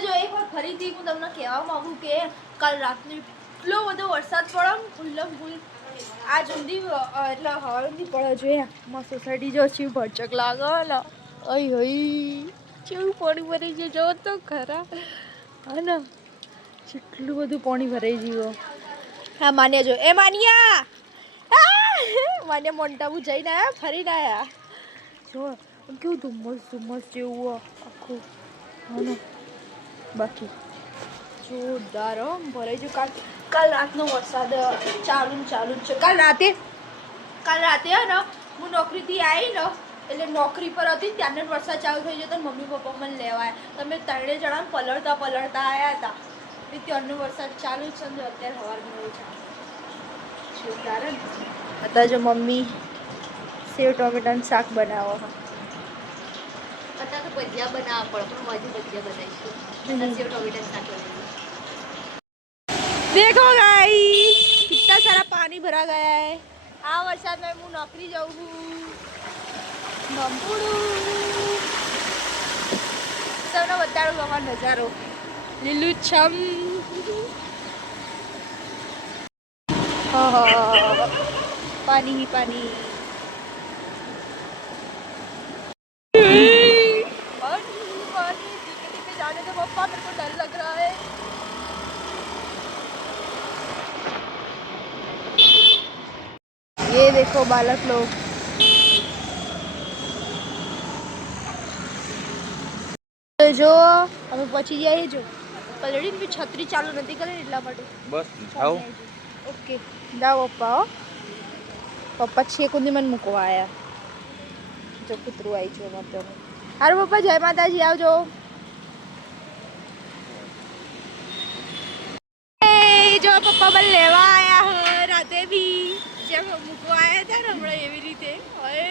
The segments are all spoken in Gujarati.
જો એક વાર ફરીથી હું તમને કહેવા માંગુ કે કાલ રાત્રે એટલો બધો વરસાદ પડ્યો ને ફૂલ્લમ ફૂલ આ જલ્દી એટલે હવાથી પડ્યો જોઈએ મારી સોસાયટી જો છે ભરચક લાગે ને અય હઈ કેવું પાણી ભરાઈ ગયું જો તો ખરા હા ને કેટલું બધું પાણી ભરાઈ ગયું હા માન્યા જો એ માન્યા માન્યા મોન્ટાબુ જઈને આવ્યા ફરીને આવ્યા જો કેવું ધુમ્મસ ધુમ્મસ જેવું આખું હા ને બાકી જોરદાર ભરાઈ ગયું કાલ રાતનો વરસાદ ચાલુ છે કાલ રાતે હે ને હું નોકરીથી આવી ને એટલે નોકરી પર હતી ત્યારનો વરસાદ ચાલુ થઈ ગયો તો મમ્મી પપ્પા મને લેવા આવ્યા તમે ત્રણે જણા પલળતા આવ્યા હતા એટલે ત્યારનો વરસાદ ચાલુ છે ને અત્યારે સવારમાં એવું છે જોરદાર ને અત્યારે જો મમ્મી સેવ ટોમેટાનું શાક બનાવો અત્યારે તો ભજીયા બનાવવા પડે પણ હજી ભજીયા બનાવીશું સેવ ટોમેટાનું શાક બનાવીશું देखो गाइस कितना सारा पानी भरा गया है आ वरसाद में मैं नौकरी जाऊँ सबने बताड़ू हमारा नजारो लीलू छम पानी ही पानी जाने दो पप्पा मेरे को डर लग रहा है ये देखो बालक लोग जो અમે પહોંચી જઈએ જો પલડી ને છત્રી ચાલુ નથી કરે એટલા માટે બસ જાઓ ઓકે જાઓ પપ્પા પપ્પા છે કુંદી મને મૂકવા આયા જો કૂતરું આવી છે એમાં તો હારું પપ્પા જય માતાજી આવજો જો પપ્પા મને લેવા આયા હો રાતે બી જેમ મૂકવા આવ્યા હતા ને હમણાં એવી રીતે હવે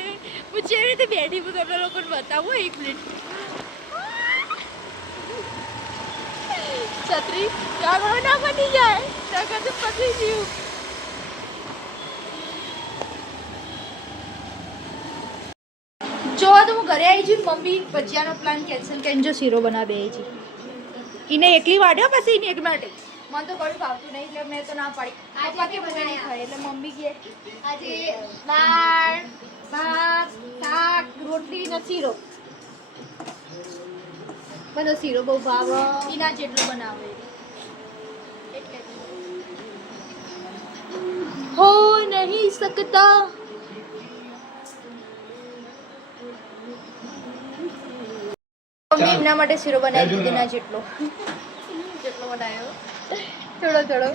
હું જેવી રીતે બેઠી હું તમને લોકોને બતાવું એક મિનિટ છત્રી ત્યાં ના બની જાય ત્યાં તો પતી ગયું જો તો હું ઘરે આવી છું મમ્મી ભજીયાનો પ્લાન કેન્સલ કરીને જો શીરો બનાવી આવી છે એને એકલી વાડ્યો પછી એને એક માટે મને તો કશું ભાવતું નહીં એટલે મેં તો ના પાડી આજે કે બનાવી ખાય એટલે મમ્મી કહે આજે દાળ ભાત શાક રોટલી ને શીરો મને શીરો બહુ ભાવે એના જેટલો બનાવે એટલે हो नहीं सकता મમ્મી એમના માટે શીરો બનાવી દીધો ના જેટલો જેટલો બનાવ્યો થોડો થોડો